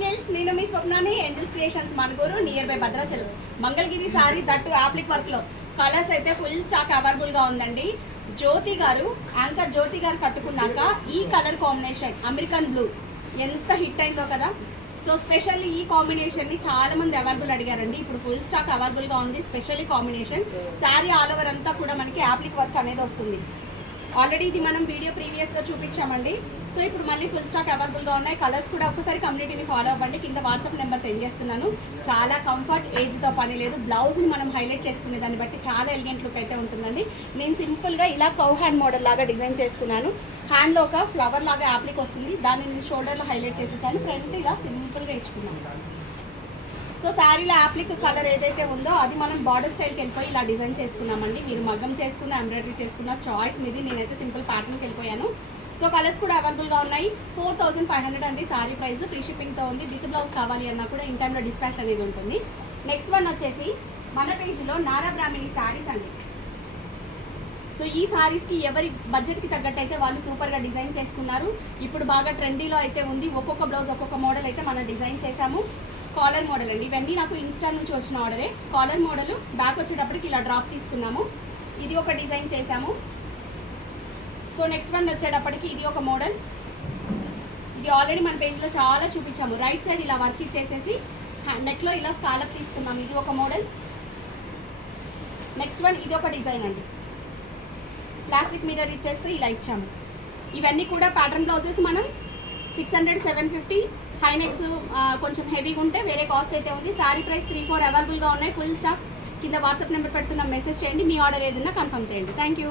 Bangles నేను మీ స్వప్నాన్ని Angels Creations Manuguru near by Bhadrachalam Mangalagiri sari that applique వర్క్లో colours అయితే ఫుల్ స్టాక్ అవైలబుల్గా ఉందండి. జ్యోతి గారు యాంకర్ జ్యోతి గారు కట్టుకున్నాక ఈ కలర్ కాంబినేషన్ అమెరికన్ బ్లూ ఎంత హిట్ అయిందో కదా. సో స్పెషల్లీ ఈ కాంబినేషన్ని చాలా మంది అవైలబుల్ అడిగారండి. ఇప్పుడు ఫుల్ స్టాక్ అవైలబుల్గా ఉంది specially combination sari all over అంతా కూడా మనకి యాప్లిక్ వర్క్ అనేది వస్తుంది. ఆల్రెడీ ఇది మనం వీడియో ప్రీవియస్గా చూపించామండి. సో ఇప్పుడు మళ్ళీ ఫుల్ స్టాక్ అవైలబుల్గా ఉన్నాయి. కలర్స్ కూడా ఒకసారి కమ్యూనిటీని ఫాలో అవ్వండి. కింద వాట్సాప్ నెంబర్ సెండ్ చేస్తున్నాను. చాలా కంఫర్ట్ ఏజ్తో పని లేదు. బ్లౌజ్ని మనం హైలైట్ చేసుకునే దాన్ని బట్టి చాలా ఎలిగెంట్ లుక్ అయితే ఉంటుందండి. నేను సింపుల్గా ఇలా కౌ హ్యాండ్ మోడల్ లాగా డిజైన్ చేసుకున్నాను హ్యాండ్లో ఒక ఫ్లవర్ లాగా యాప్లిక్ వస్తుంది. దాన్ని నేను షోల్డర్లో హైలైట్ చేసేసాను. ఫ్రంట్ ఇలా సింపుల్గా ఇచ్చుకున్నాను. సో శారీలో యాప్లిక్ కలర్ ఏదైతే ఉందో అది మనం బార్డర్ స్టైల్కి వెళ్ళిపోయి ఇలా డిజైన్ చేసుకున్నామండి. మీరు మగ్గం చేసుకున్న ఎంబ్రాయిడరీ చేసుకున్న చాయిస్ మీది. నేనైతే సింపుల్ ప్యాటర్న్కి వెళ్ళిపోయాను. సో కలర్స్ కూడా అవైలబుల్గా ఉన్నాయి. ఫోర్ థౌసండ్ ఫైవ్ హండ్రెడ్ అండి సారీ ప్రైస్. ఫ్రీ షిప్పింగ్తో ఉంది. విత్ బ్లౌజ్ కావాలి అన్నా కూడా ఇన్ టైంలో డిస్పాచ్ అనేది ఉంటుంది. నెక్స్ట్ వన్ వచ్చేసి మన పేజ్లో నారా బ్రాహ్మిణి శారీస్ అండి. సో ఈ శారీస్కి ఎవరి బడ్జెట్కి తగ్గట్టు అయితే వాళ్ళు సూపర్గా డిజైన్ చేసుకున్నారు. ఇప్పుడు బాగా ట్రెండీలో అయితే ఉంది. ఒక్కొక్క బ్లౌజ్ ఒక్కొక్క మోడల్ అయితే మనం డిజైన్ చేశాము. కాలర్ మోడల్ అండి. ఇవన్నీ నాకు ఇన్స్టా నుంచి వచ్చిన ఆర్డరే కాలర్ మోడల్ బ్యాక్ వచ్చేటప్పటికి ఇలా డ్రాప్ తీసుకున్నాము. ఇది ఒక డిజైన్ చేసాము సో నెక్స్ట్ వన్ వచ్చేటప్పటికి ఇది ఒక మోడల్. ఇది ఆల్రెడీ మన పేజ్లో చాలా చూపించాము. రైట్ సైడ్ ఇలా వర్క్ ఇచ్చేసేసి నెక్లో ఇలా స్కాలప్ తీసుకున్నాము. ఇది ఒక మోడల్. నెక్స్ట్ వన్ ఇది ఒక డిజైన్ అండి. ప్లాస్టిక్ మీద ఇచ్చేస్తే ఇలా ఇచ్చాము. ఇవన్నీ కూడా ప్యాటర్న్ బ్లౌజెస్ మనం six hundred seven fifty. High necks కొంచెం హెవీగా ఉంటే వేరే కాస్ట్ అయితే ఉంది. సారీ ప్రైస్ త్రీ ఫోర్ అవైలబుల్గా ఉన్నాయి. ఫుల్ స్టాక్ కింద వాట్సాప్ నెంబర్ పెడుతున్న మెసేజ్ చేయండి. మీ ఆర్డర్ ఏదైనా కన్ఫర్మ్ చేయండి. Thank you